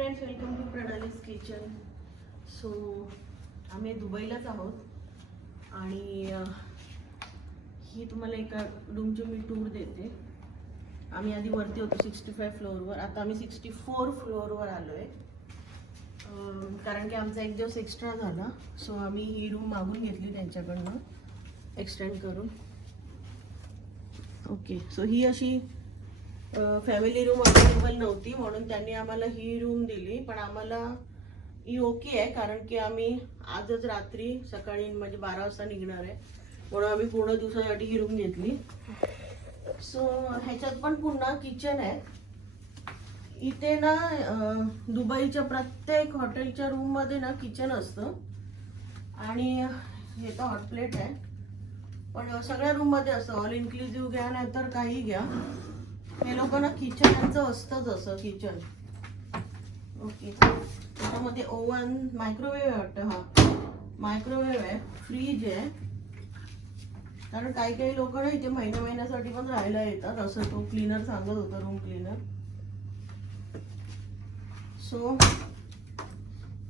Friends welcome to Pranali's kitchen so आम्ही दुबईलाच आहोत. आणि ही तुम्हाला एका रूमची मी टूर देते. आम्ही आधी वरती होतो सिक्स्टी फाय फ्लोअरवर आता आम्ही सिक्स्टी फोर फ्लोअरवर आलो आहे कारण की आमचा एक दिवस एक्स्ट्रा झाला. सो आम्ही ही रूम मागून घेतली त्यांच्याकडनं. एक्सटेंड करून. ओके सो ही अशी फॅमिली रूम अवेलेबल नव्हती म्हणून त्यांनी आम्हाला ही रूम दिली. पण आम्हाला ही ओके आहे कारण की आम्ही आजच रात्री सकाळी म्हणजे बारा वाजता निघणार आहे. म्हणून आम्ही पूर्ण दिवसासाठी ही रूम घेतली. सो ह्याच्यात पण पुन्हा किचन आहे. इथे ना दुबईच्या प्रत्येक हॉटेलच्या रूममध्ये ना किचन असतं. आणि हे तर हॉट प्लेट आहे. पण सगळ्या रूममध्ये असतं. ऑल इन्क्लुझिव्ह घ्या नाही तर काही घ्या. हे लोक ना किचन यांचं असं किचन. ओके त्याच्यामध्ये ओव्हन मायक्रोवेव्ह वाटतं हा. मायक्रोवेव्ह आहे फ्रीज आहे. कारण काही काही लोक ना इथे महिन्या महिन्यासाठी पण राहायला येतात. असं तो क्लीनर सांगत होता रूम क्लीनर सो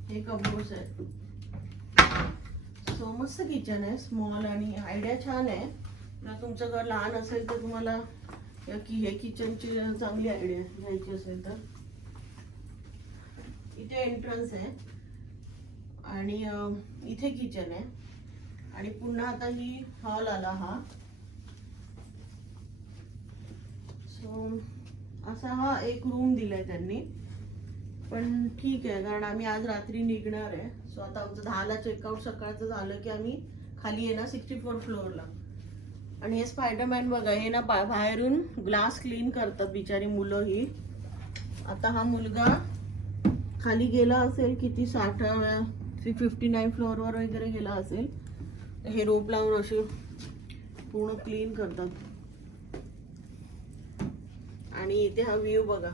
हे कबूस आहे. सो मस्त किचन आहे. स्मॉल आणि आयडिया छान आहे. तुमचं घर लहान असेल तर तुम्हाला की हे किचनची चांगली आयडिया घ्यायची असेल तर. इथे एंट्रन्स आहे. आणि इथे किचन आहे. आणि पुन्हा आता ही हॉल आला हा. सो असा हा एक रूम दिलाय त्यांनी. पण ठीक आहे कारण आम्ही आज रात्री निघणार आहे. सो आता आमचं दहाला चेकआउट सकाळचं झालं की आम्ही खाली आहे ना सिक्स्टी फोर फ्लोअरला आणि हे स्पायडरमॅन बघा हे ना बा- बाहेरून ग्लास क्लीन करतात बिचारी मुलं ही. आता हा मुलगा खाली गेला असेल किती साठ फिफ्टी नाईन फ्लोअरवर वगैरे गेला असेल हे रोप लावून असे पूर्ण क्लीन करतात. आणि इथे हा व्ह्यू बघा.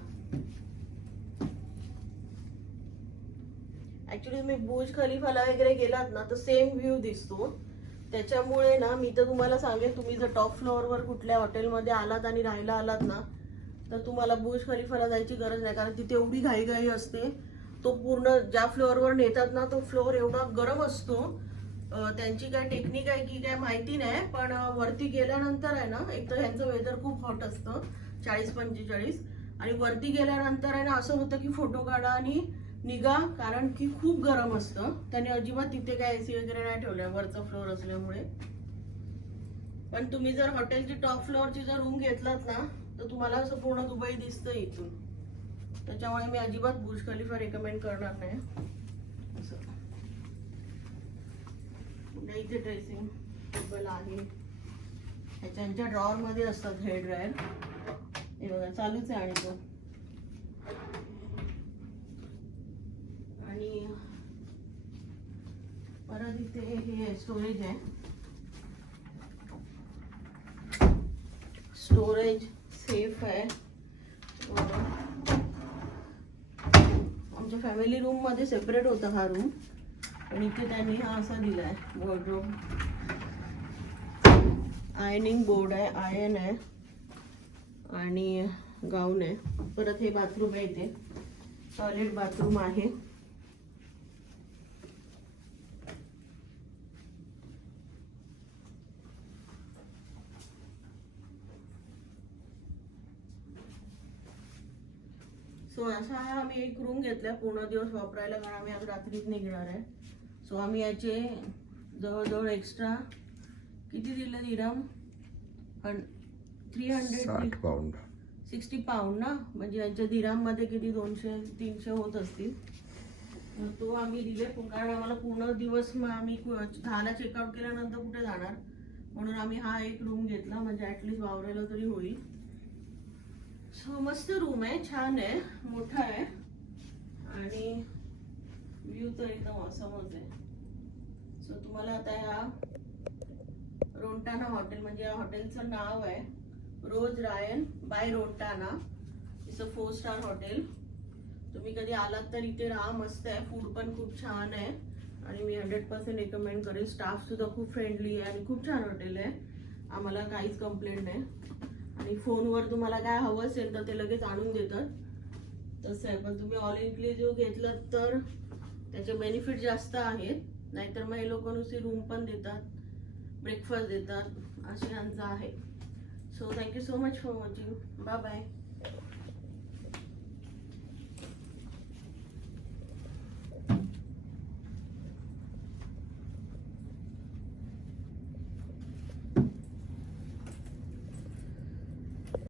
ऍक्च्युली तुम्ही बुर्ज खलिफाला वगैरे गेलात ना तर सेम व्ह्यू दिसतो. त्याच्यामुळे ना मी तर तुम्हाला सांगेन तुम्ही जर टॉप फ्लोअरवर कुठल्या हॉटेलमध्ये आलात आणि राहायला आलात ना तर तुम्हाला बुर्ज खलिफाला जायची गरज नाही. कारण तिथे एवढी घाईघाई असते. तो पूर्ण ज्या फ्लोअरवर नेतात ना तो फ्लोअर एवढा गरम असतो. त्यांची काय टेक्निक आहे की काय माहिती नाही पण वरती गेल्यानंतर आहे ना एक तर ह्यांचं वेदर खूप हॉट असतं. चाळीस पंचेचाळीस. आणि वरती गेल्यानंतर आहे ना असं होतं की फोटो काढा आणि निघा कारण की खूप गरम असतं. त्याने अजिबात तिथे काय एसी वगैरे नाही ठेवलंय वरचा फ्लोअर असल्यामुळे. पण तुम्ही जर हॉटेलची टॉप फ्लोअरची जर रूम घेतलात ना तर तुम्हाला असं पूर्ण दुबई दिसतं इथून. त्याच्यामुळे मी अजिबात बुर्ज खलिफा रेकमेंड करणार नाही. असं. इथे ड्रेसिंग टेबल आहे. ह्याच्या ड्रॉवरमध्ये असतात हेअर ड्रायर हे बघा चालूच आहे आणि तो. आणि परत इथे हे स्टोरेज आहे. स्टोरेज सेफ आहे. आमच्या फॅमिली रूममध्ये सेपरेट होता हा रूम पण इथे त्यांनी हा असा दिला आहे वॉर्ड्रोब आयनिंग बोर्ड आहे आयन आहे. आणि गाऊन आहे. परत हे बाथरूम आहे इथे. टॉयलेट बाथरूम आहे. सो असा हा आम्ही एक रूम घेतलाय. पूर्ण दिवस वापरायला कारण आम्ही आज रात्रीच निघणार आहे. सो आम्ही याचे जवळजवळ एक्स्ट्रा किती दिले दिराम? थ्री साठ हंड्रेड पाऊंड सिक्स्टी पाऊंड ना? म्हणजे यांच्या दिराममध्ये किती दोनशे तीनशे होत असतील. तो आम्ही दिले कारण आम्हाला पूर्ण दिवस मग आम्ही दहाला चेकआउट केल्यानंतर कुठे जाणार? म्हणून आम्ही हा एक रूम घेतला. म्हणजे ऍटलिस्ट वावरायला तरी होईल. सो मस्त रूम आहे छान आहे मोठा आहे. आणि व्ह्यू तर एकदम असमच आहे. सो तुम्हाला आता ह्या रोंटाना हॉटेल म्हणजे या हॉटेलचं नाव आहे. Rose Rayhaan by Rotana. It's a four star hotel तुम्ही कधी आलात तर इथे राहा मस्त आहे. फूड पण खूप छान आहे. आणि मी हंड्रेड पर्सेंट रेकमेंड करेन स्टाफ सुद्धा खूप फ्रेंडली आहे आणि खूप छान हॉटेल आहे. आम्हाला काहीच कंप्लेंट नाही. आणि फोनवर तुम्हाला काय हवं असेल तर ते लगेच आणून देतात. तसं आहे पण तुम्ही ऑल इन्क्लुझिव्ह घेतलं तर त्याचे बेनिफिट जास्त आहेत. नाहीतर मग हे लोक नुसती रूम पण देतात ब्रेकफास्ट देतात असे यांचं आहे. So thank you so much for watching bye bye